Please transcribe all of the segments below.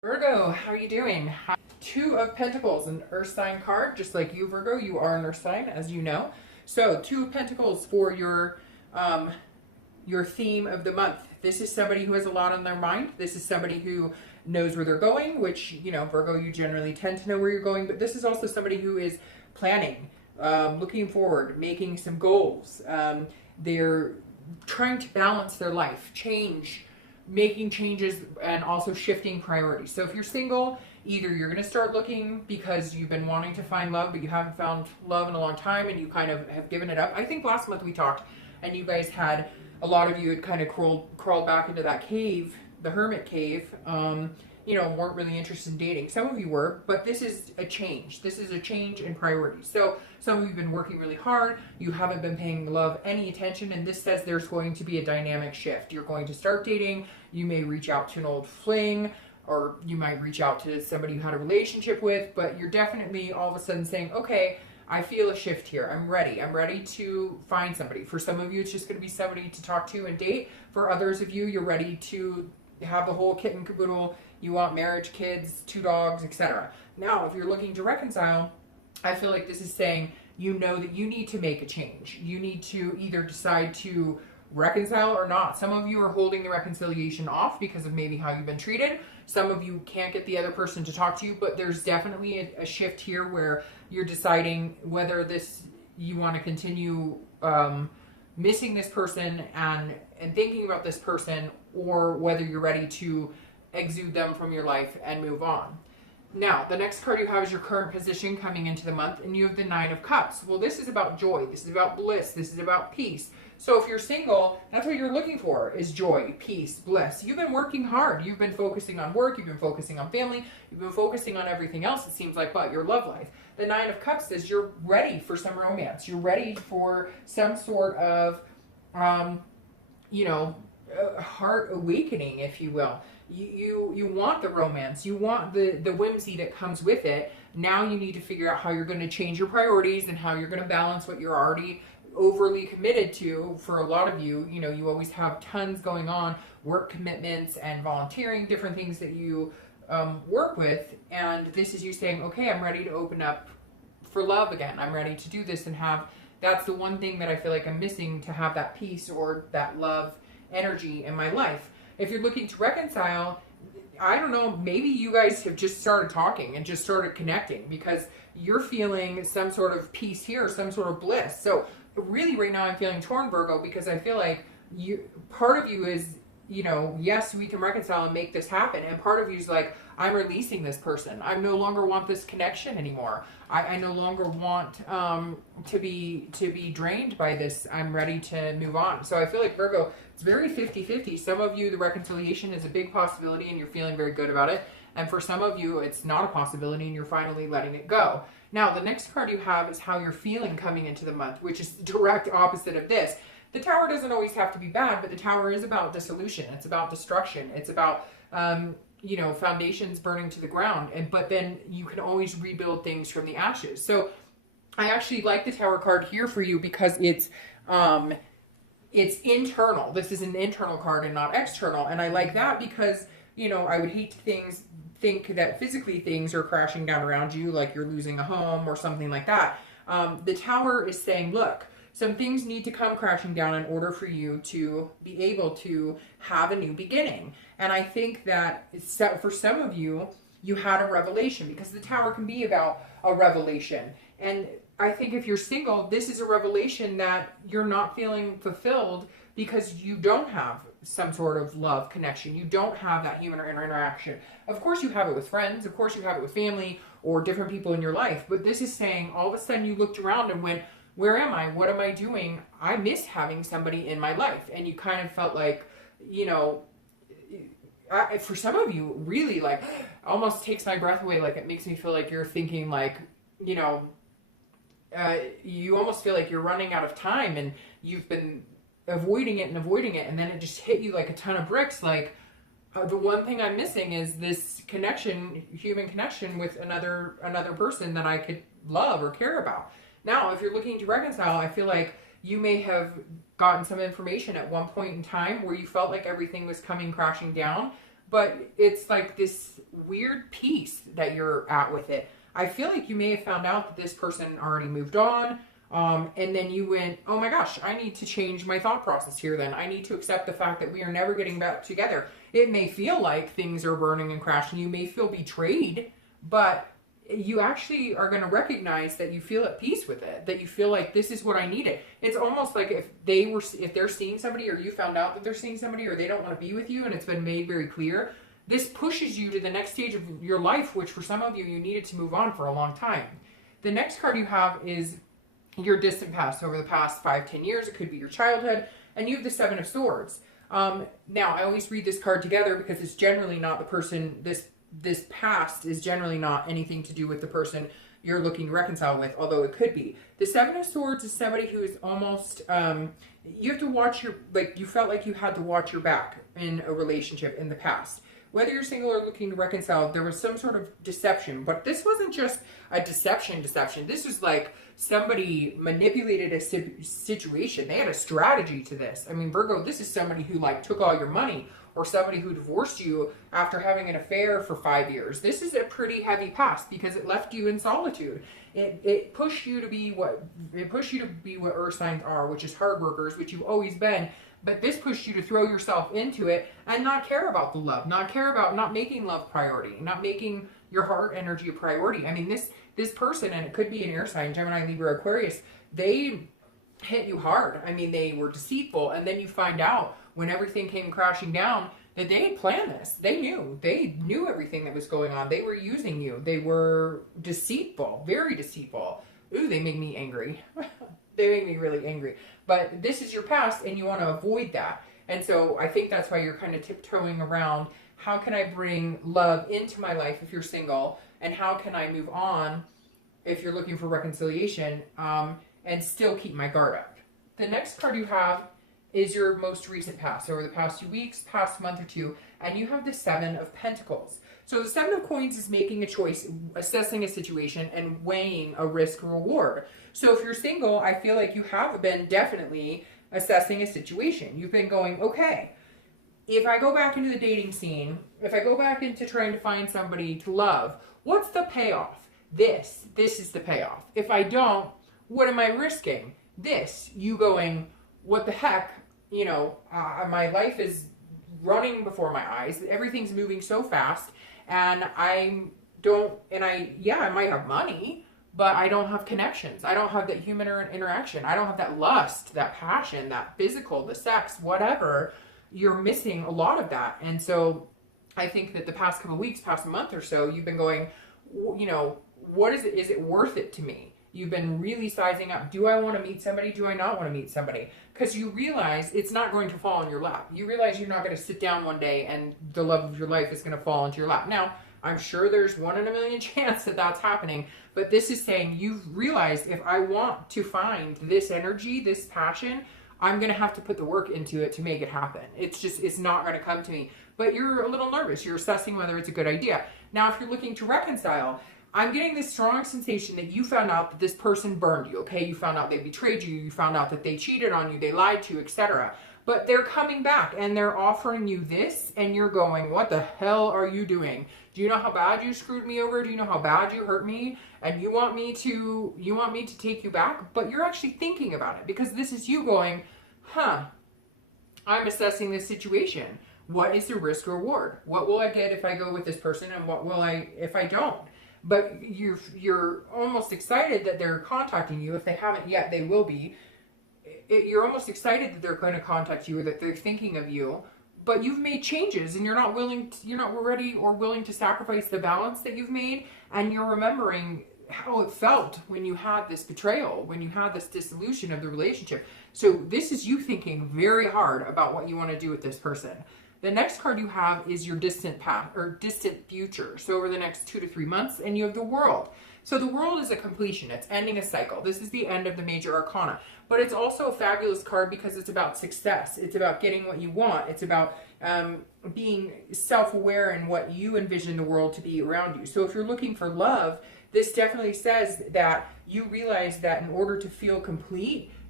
Virgo, how are you doing? Two of Pentacles, an Earth sign card, just like you, Virgo. You are an Earth sign, as you know. So, Two of Pentacles for your theme of the month. This is somebody who has a lot on their mind. This is somebody who knows where they're going, which, you know, Virgo, you generally tend to know where you're going. But this is also somebody who is planning, looking forward, making some goals. They're trying to balance their life, making changes, and also shifting priorities. So if you're single, either you're going to start looking because you've been wanting to find love, but you haven't found love in a long time and you kind of have given it up. I think last month we talked and you guys had, a lot of you had kind of crawled back into that cave, the hermit cave, you know, weren't really interested in dating. Some of you were, but this is a change. This is a change in priorities. So some of you have been working really hard. You haven't been paying love any attention, and this says there's going to be a dynamic shift. You're going to start dating. You may reach out to an old fling, or you might reach out to somebody you had a relationship with, but you're definitely all of a sudden saying, okay, I feel a shift here. I'm ready. I'm ready to find somebody. For some of you, it's just going to be somebody to talk to and date. For others of you, you're ready to have the whole kit and caboodle. You want marriage, kids, 2 dogs, etc. Now, if you're looking to reconcile, I feel like this is saying you know that you need to make a change. You need to either decide to reconcile or not. Some of you are holding the reconciliation off because of maybe how you've been treated. Some of you can't get the other person to talk to you, but there's definitely a shift here where you're deciding whether you want to continue missing this person and thinking about this person, or whether you're ready to exude them from your life and move on. Now, the next card you have is your current position coming into the month, and you have the 9 of Cups. Well, this is about joy. This is about bliss. This is about peace. So if you're single, that's what you're looking for, is joy, peace, bliss. You've been working hard. You've been focusing on work. You've been focusing on family. You've been focusing on everything else, it seems like, but your love life. The 9 of Cups says you're ready for some romance. You're ready for some sort of, heart awakening, if you will. You want the romance, you want the whimsy that comes with it. Now you need to figure out how you're going to change your priorities and how you're going to balance what you're already overly committed to. For a lot of you, you know, you always have tons going on, work commitments and volunteering, different things that you work with. And this is you saying, okay, I'm ready to open up for love again. I'm ready to do this and that's the one thing that I feel like I'm missing, to have that peace or that love energy in my life. If you're looking to reconcile, I don't know, maybe you guys have just started talking and just started connecting because you're feeling some sort of peace here, some sort of bliss. So really right now I'm feeling torn, Virgo, because I feel like part of you is, you know, yes, we can reconcile and make this happen. And part of you is like, I'm releasing this person. I no longer want this connection anymore. I no longer want to be drained by this. I'm ready to move on. So I feel like, Virgo, it's very 50-50. Some of you, the reconciliation is a big possibility and you're feeling very good about it. And for some of you, it's not a possibility and you're finally letting it go. Now, the next card you have is how you're feeling coming into the month, which is the direct opposite of this. The Tower doesn't always have to be bad, but the Tower is about dissolution. It's about destruction. It's about, foundations burning to the ground. But then you can always rebuild things from the ashes. So I actually like the Tower card here for you because it's internal. This is an internal card and not external. And I like that because, you know, I would hate to think that physically things are crashing down around you, like you're losing a home or something like that. The Tower is saying, look, some things need to come crashing down in order for you to be able to have a new beginning. And I think that for some of you, you had a revelation, because the Tower can be about a revelation. And I think if you're single, this is a revelation that you're not feeling fulfilled because you don't have some sort of love connection. You don't have that human interaction. Of course you have it with friends. Of course you have it with family or different people in your life. But this is saying all of a sudden you looked around and went, where am I? What am I doing? I miss having somebody in my life. And you kind of felt like, you know, for some of you, really, like, almost takes my breath away. Like, it makes me feel like you're thinking, like, you know, you almost feel like you're running out of time and you've been avoiding it, and then it just hit you like a ton of bricks. Like, the one thing I'm missing is this connection, human connection with another person that I could love or care about. Now, if you're looking to reconcile, I feel like you may have gotten some information at one point in time where you felt like everything was coming crashing down, but it's like this weird peace that you're at with it. I feel like you may have found out that this person already moved on. And then you went, oh my gosh, I need to change my thought process here then. I need to accept the fact that we are never getting back together. It may feel like things are burning and crashing. You may feel betrayed, but you actually are going to recognize that you feel at peace with it, that you feel like this is what I needed. It's almost like if they're seeing somebody, or you found out that they're seeing somebody, or they don't want to be with you and it's been made very clear, this pushes you to the next stage of your life, which for some of you, you needed to move on for a long time. The next card you have is your distant past, over the past 5-10 years. It could be your childhood, and you have the Seven of Swords. Now, I always read this card together because it's generally not the person, this past is generally not anything to do with the person you're looking to reconcile with, although it could be. The Seven of Swords is somebody who is almost, you have to watch you felt like you had to watch your back in a relationship in the past. Whether you're single or looking to reconcile, there was some sort of deception. But this wasn't just a deception. This was like somebody manipulated a situation. They had a strategy to this. I mean, Virgo, this is somebody who like took all your money, or somebody who divorced you after having an affair for 5 years. This is a pretty heavy past because it left you in solitude. It pushed you to be what earth signs are, which is hard workers, which you've always been. But this pushed you to throw yourself into it and not care about the love, not making love priority, not making your heart energy a priority. I mean, this person, and it could be an air sign, Gemini, Libra, Aquarius, they hit you hard. I mean, they were deceitful. And then you find out when everything came crashing down that they had planned this. They knew everything that was going on. They were using you. They were deceitful, very deceitful. Ooh, they make me angry. They make me really angry. But this is your past, and you want to avoid that. And so I think that's why you're kind of tiptoeing around. How can I bring love into my life if you're single? And how can I move on if you're looking for reconciliation, and still keep my guard up? The next card you have is your most recent past, over the past 2 weeks, past month or two, and you have the Seven of Pentacles. So the Seven of Coins is making a choice, assessing a situation, and weighing a risk reward. So if you're single, I feel like you have been definitely assessing a situation. You've been going, okay, if I go back into the dating scene, if I go back into trying to find somebody to love, what's the payoff? This is the payoff. If I don't, what am I risking? This, you going, what the heck? You know, my life is running before my eyes. Everything's moving so fast, and I might have money, but I don't have connections. I don't have that human interaction. I don't have that lust, that passion, that physical, the sex, whatever. You're missing a lot of that. And so I think that the past couple of weeks, past month or so, you've been going, you know, what is it? Is it worth it to me? You've been really sizing up. Do I want to meet somebody? Do I not want to meet somebody? Because you realize it's not going to fall in your lap. You realize you're not going to sit down one day and the love of your life is going to fall into your lap. Now, I'm sure there's 1 in a million chance that that's happening, but this is saying you've realized, if I want to find this energy, this passion, I'm going to have to put the work into it to make it happen. It's not going to come to me. But you're a little nervous. You're assessing whether it's a good idea. Now, if you're looking to reconcile, I'm getting this strong sensation that you found out that this person burned you, okay? You found out they betrayed you. You found out that they cheated on you, they lied to you, etc. But they're coming back and they're offering you this, and you're going, what the hell are you doing? Do you know how bad you screwed me over? Do you know how bad you hurt me? And you want me to take you back? But you're actually thinking about it, because this is you going, I'm assessing this situation. What is the risk reward? What will I get if I go with this person, and what will I if I don't? But you're almost excited that they're contacting you. If they haven't yet, they will be. You're almost excited that they're going to contact you, or that they're thinking of you. But you've made changes, and you're not ready or willing to sacrifice the balance that you've made. And you're remembering how it felt when you had this betrayal, when you had this dissolution of the relationship. So this is you thinking very hard about what you want to do with this person. The next card you have is your distant past or distant future. So over the next 2 to 3 months, and you have the World. So the World is a completion. It's ending a cycle. This is the end of the major arcana. But it's also a fabulous card because it's about success. It's about getting what you want. It's about being self-aware in what you envision the world to be around you. So if you're looking for love, this definitely says that you realize that in order to feel complete,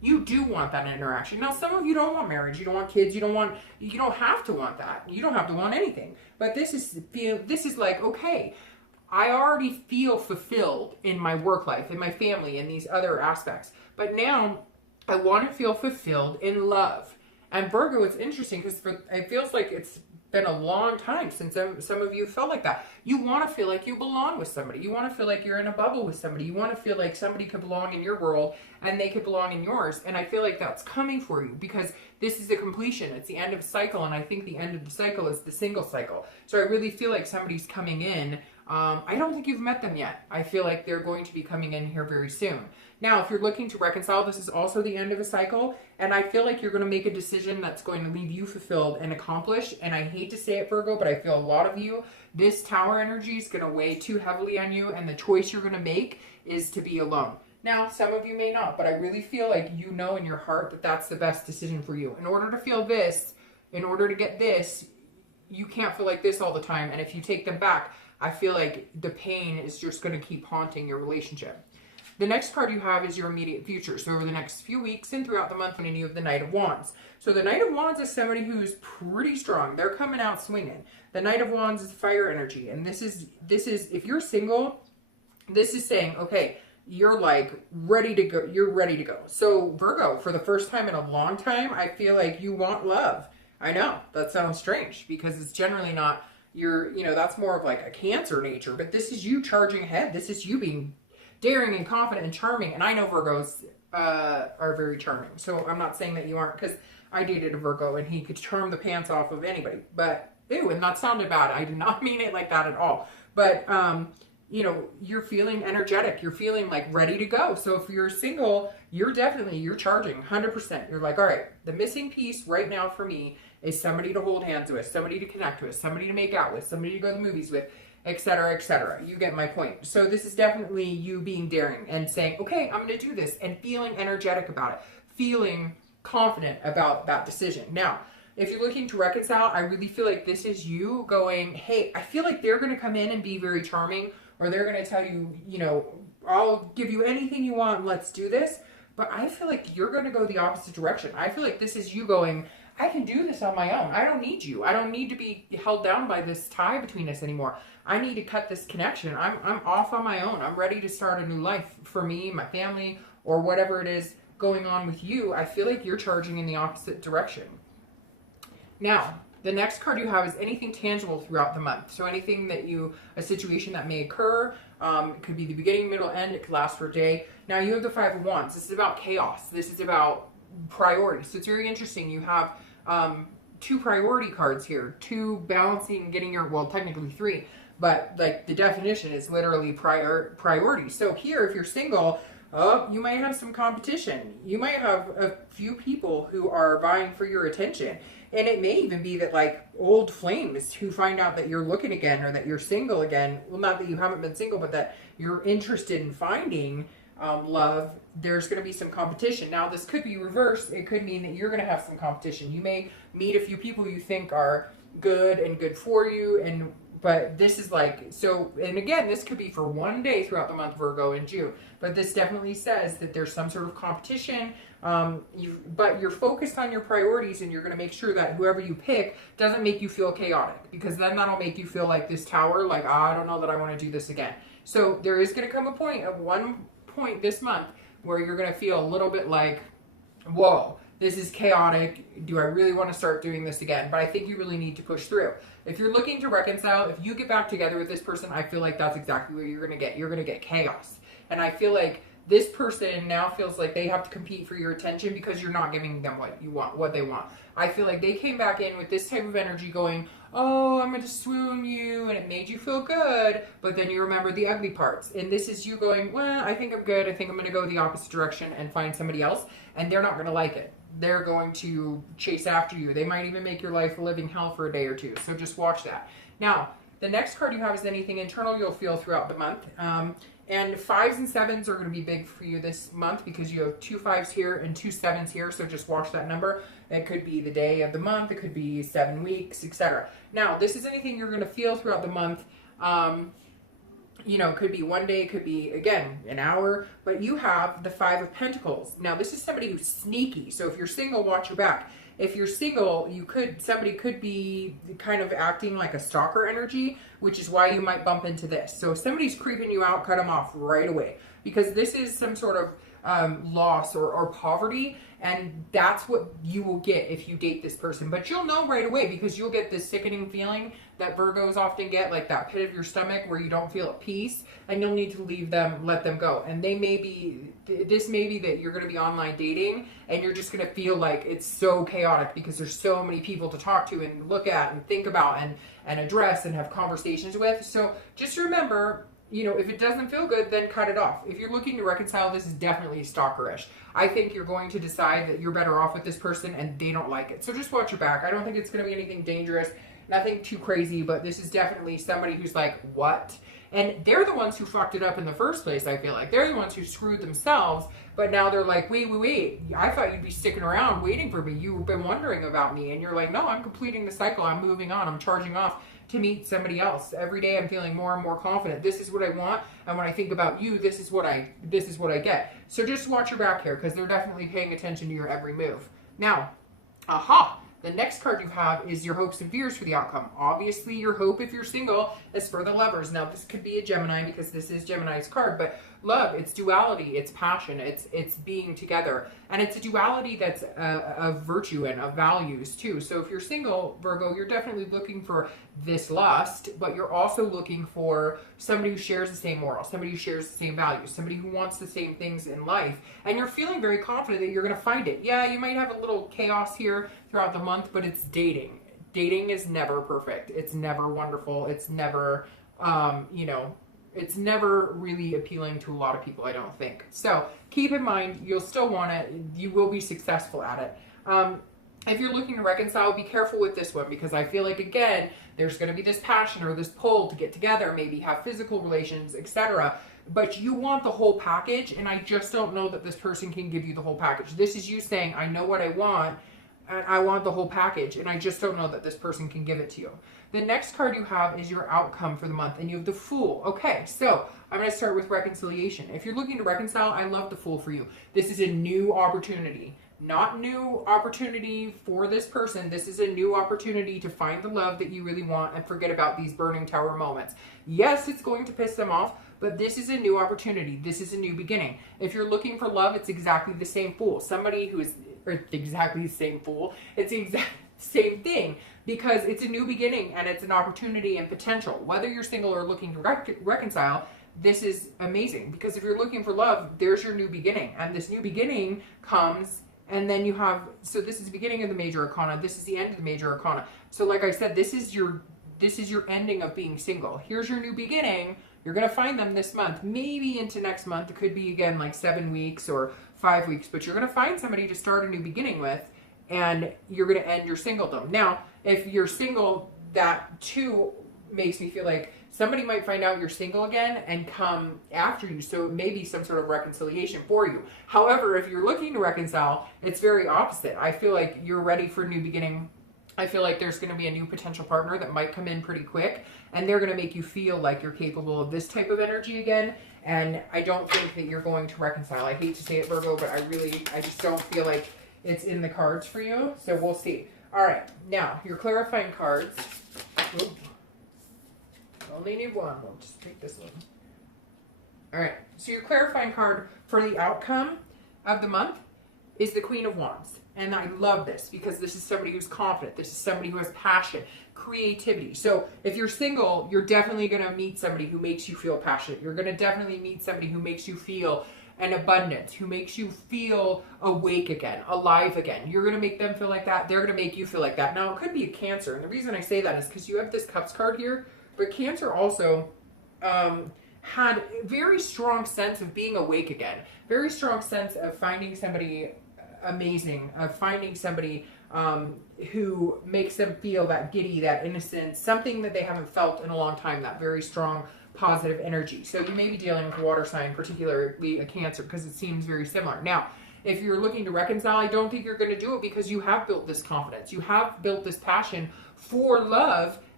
You do want that interaction. Now, some of you don't want marriage. You don't want kids. You don't have to want that. You don't have to want anything. But this is like, okay, I already feel fulfilled in my work life, in my family, in these other aspects. But now I want to feel fulfilled in love. And Virgo, it's interesting because it feels like it's been a long time since some of you felt like that. You want to feel like you belong with somebody. You want to feel like you're in a bubble with somebody. You want to feel like somebody could belong in your world and they could belong in yours. And I feel like that's coming for you because this is the completion. It's the end of a cycle. And I think the end of the cycle is the single cycle. So I really feel like somebody's coming in. I don't think you've met them yet. I feel like they're going to be coming in here very soon. Now, if you're looking to reconcile, this is also the end of a cycle. And I feel like you're going to make a decision that's going to leave you fulfilled and accomplished. And I hate to say it, Virgo, but I feel a lot of you, this Tower energy is going to weigh too heavily on you. And the choice you're going to make is to be alone. Now, some of you may not, but I really feel like you know in your heart that that's the best decision for you. In order to feel this, in order to get this, you can't feel like this all the time. And if you take them back, I feel like the pain is just going to keep haunting your relationship. The next card you have is your immediate future. So over the next few weeks and throughout the month, and you have the Knight of Wands. So the Knight of Wands is somebody who's pretty strong. They're coming out swinging. The Knight of Wands is fire energy. And this is if you're single, this is saying, okay, you're like ready to go. You're ready to go. So Virgo, for the first time in a long time, I feel like you want love. I know that sounds strange because it's generally not that's more of like a Cancer nature, but this is you charging ahead. This is you being daring and confident and charming. And I know Virgos are very charming. So I'm not saying that you aren't, because I dated a Virgo and he could charm the pants off of anybody. But, ew, and that sounded bad. I did not mean it like that at all. But, you're feeling energetic. You're feeling like ready to go. So if you're single, you're charging 100%. You're like, all right, the missing piece right now for me is somebody to hold hands with, somebody to connect with, somebody to make out with, somebody to go to the movies with, etc., etc. You get my point. So this is definitely you being daring and saying, okay, I'm going to do this, and feeling energetic about it, feeling confident about that decision. Now, if you're looking to reconcile, I really feel like this is you going, hey, I feel like they're going to come in and be very charming, or they're going to tell you, I'll give you anything you want, let's do this. But I feel like you're going to go the opposite direction. I feel like this is you going, I can do this on my own. I don't need you. I don't need to be held down by this tie between us anymore. I need to cut this connection. I'm off on my own. I'm ready to start a new life for me, my family, or whatever it is going on with you. I feel like you're charging in the opposite direction. Now, the next card you have is anything tangible throughout the month. So anything a situation that may occur, it could be the beginning, middle, end. It could last for a day. Now you have the Five of Wands. This is about chaos. This is about priorities. So it's very interesting. You have two priority cards here, two balancing, getting technically three, but like the definition is literally priority. So here, if you're single, you might have some competition. You might have a few people who are vying for your attention. And it may even be that like old flames who find out that you're looking again, or that you're single again. Well, not that you haven't been single, but that you're interested in finding love. There's going to be some competition. Now, this could be reversed. It could mean that you're going to have some competition. You may meet a few people you think are good and good for you, but this is like, so, and again, this could be for one day throughout the month, Virgo, in June. But this definitely says that there's some sort of competition, but you're focused on your priorities, and you're going to make sure that whoever you pick doesn't make you feel chaotic, because then that'll make you feel like this Tower, like, I don't know that I want to do this again. So there is going to come a point this month where you're going to feel a little bit like, whoa, this is chaotic. Do I really want to start doing this again? But I think you really need to push through. If you're looking to reconcile, if you get back together with this person, I feel like that's exactly what you're going to get. You're going to get chaos. And I feel like this person now feels like they have to compete for your attention because you're not giving them what they want. I feel like they came back in with this type of energy going, oh, I'm going to swoon you, and it made you feel good, but then you remember the ugly parts. And this is you going, well, I think I'm good. I think I'm going to go the opposite direction and find somebody else, and they're not going to like it. They're going to chase after you. They might even make your life a living hell for a day or two, so just watch that. Now, the next card you have is anything internal you'll feel throughout the month. And 5s and 7s are going to be big for you this month because you have 2 5s here and 2 7s here. So just watch that number. It could be the day of the month. It could be 7 weeks, etc. Now, this is anything you're going to feel throughout the month. You know, it could be one day, it could be, again, an hour, but you have the Five of Pentacles. Now, this is somebody who's sneaky. So if you're single, watch your back. If you're single, somebody could be kind of acting like a stalker energy, which is why you might bump into this. So if somebody's creeping you out, cut them off right away, because this is some sort of loss or poverty, and that's what you will get if you date this person. But you'll know right away, because you'll get this sickening feeling that Virgos often get, like that pit of your stomach where you don't feel at peace, and you'll need to leave them, let them go. And this may be that you're going to be online dating, and you're just going to feel like it's so chaotic because there's so many people to talk to and look at and think about and address and have conversations with. So just remember, you know, if it doesn't feel good, then cut it off. If you're looking to reconcile, this is definitely stalkerish. I think you're going to decide that you're better off with this person and they don't like it. So just watch your back. I don't think it's going to be anything dangerous, nothing too crazy, but this is definitely somebody who's like, what? And they're the ones who fucked it up in the first place, I feel like. They're the ones who screwed themselves, but now they're like, wait. I thought you'd be sticking around waiting for me. You've been wondering about me. And you're like, no, I'm completing the cycle. I'm moving on. I'm charging off to meet somebody else. Every day I'm feeling more and more confident. This is what I want, and when I think about you, this is what I get. So just watch your back here, because they're definitely paying attention to your every move. Now, the next card you have is your hopes and fears for the outcome. Obviously, your hope, if you're single, is for the lovers. Now, this could be a Gemini, because this is Gemini's card, but love, it's duality, it's passion, it's being together. And it's a duality that's of virtue and of values, too. So if you're single, Virgo, you're definitely looking for this lust, but you're also looking for somebody who shares the same morals, somebody who shares the same values, somebody who wants the same things in life. And you're feeling very confident that you're going to find it. Yeah, you might have a little chaos here throughout the month, but it's dating. Dating is never perfect. It's never wonderful. It's never, it's never really appealing to a lot of people, I don't think. So keep in mind, you'll still want it. You will be successful at it. If you're looking to reconcile, be careful with this one, because I feel like, again, there's going to be this passion or this pull to get together, maybe have physical relations, etc. But you want the whole package, and I just don't know that this person can give you the whole package. This is you saying, I know what I want, and I want the whole package, and I just don't know that this person can give it to you. The next card you have is your outcome for the month, and you have the Fool. Okay, so I'm going to start with reconciliation. If you're looking to reconcile, I love the Fool for you. This is a new opportunity. Not new opportunity for this person. This is a new opportunity to find the love that you really want and forget about these burning tower moments. Yes, it's going to piss them off, but this is a new opportunity. This is a new beginning. If you're looking for love, it's exactly the same Fool. Somebody who is exactly the same Fool. It's the exact same thing, because it's a new beginning and it's an opportunity and potential. Whether you're single or looking to reconcile, this is amazing, because if you're looking for love, there's your new beginning. And this new beginning comes, and then you have, so this is the beginning of the major arcana. This is the end of the major arcana. So like I said, this is your ending of being single. Here's your new beginning. You're going to find them this month, maybe into next month. It could be, again, like 7 weeks or 5 weeks, but you're going to find somebody to start a new beginning with, and you're going to end your singledom. Now, if you're single, that too makes me feel like somebody might find out you're single again and come after you. So it may be some sort of reconciliation for you. However, if you're looking to reconcile, it's very opposite. I feel like you're ready for a new beginning. I feel like there's going to be a new potential partner that might come in pretty quick, and they're going to make you feel like you're capable of this type of energy again. And I don't think that you're going to reconcile. I hate to say it, Virgo, but I just don't feel like it's in the cards for you. So we'll see. All right. Now, your clarifying cards. Oops. Only need one. We'll just take this one. All right. So your clarifying card for the outcome of the month is the Queen of Wands. And I love this, because this is somebody who's confident. This is somebody who has passion, creativity. So if you're single, you're definitely going to meet somebody who makes you feel passionate. You're going to definitely meet somebody who makes you feel an abundance, who makes you feel awake again, alive again. You're going to make them feel like that. They're going to make you feel like that. Now, it could be a Cancer. And the reason I say that is because you have this Cups card here. But Cancer also had a very strong sense of being awake again. Very strong sense of finding somebody amazing, of finding somebody who makes them feel that giddy, that innocence, something that they haven't felt in a long time, that very strong positive energy. So you may be dealing with a water sign, particularly a Cancer, because it seems very similar. Now, if you're looking to reconcile, I don't think you're going to do it, because you have built this confidence. You have built this passion for love,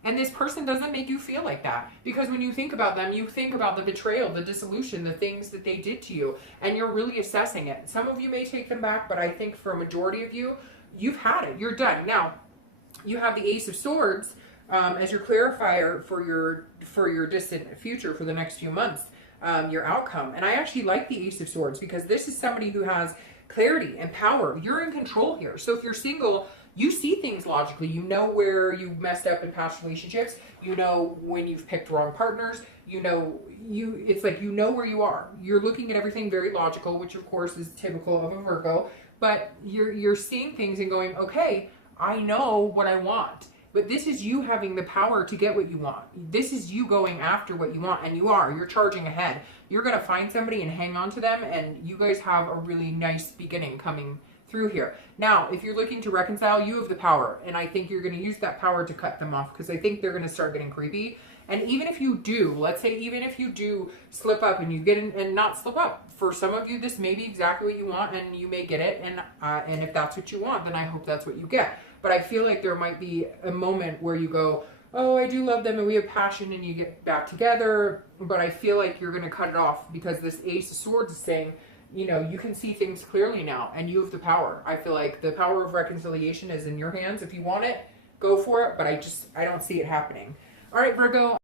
And this person doesn't make you feel like that, because when you think about them, you think about the betrayal, the dissolution, the things that they did to you, and you're really assessing it. Some of you may take them back, but I think for a majority of you, you've had it. You're done. Now, you have the Ace of Swords as your clarifier for your distant future, for the next few months, your outcome. And I actually like the Ace of Swords because this is somebody who has clarity and power. You're in control here. So if you're single, you see things logically. You know where you messed up in past relationships. You know when you've picked wrong partners. It's like you know where you are. You're looking at everything very logical, which of course is typical of a Virgo. But you're seeing things and going, okay, I know what I want. But this is you having the power to get what you want. This is you going after what you want, and you're charging ahead. You're going to find somebody and hang on to them, and you guys have a really nice beginning coming through here. Now, if you're looking to reconcile, you have the power, and I think you're going to use that power to cut them off, because I think they're going to start getting creepy. And even if you do, let's say even if you do slip up and you get in, and not slip up, for some of you this may be exactly what you want, and you may get it, and if that's what you want, then I hope that's what you get. But I feel like there might be a moment where you go, oh, I do love them and we have passion, and you get back together. But I feel like you're going to cut it off, because this Ace of Swords is saying, you know, you can see things clearly now, and you have the power. I feel like the power of reconciliation is in your hands. If you want it, go for it. But I don't see it happening. All right, Virgo.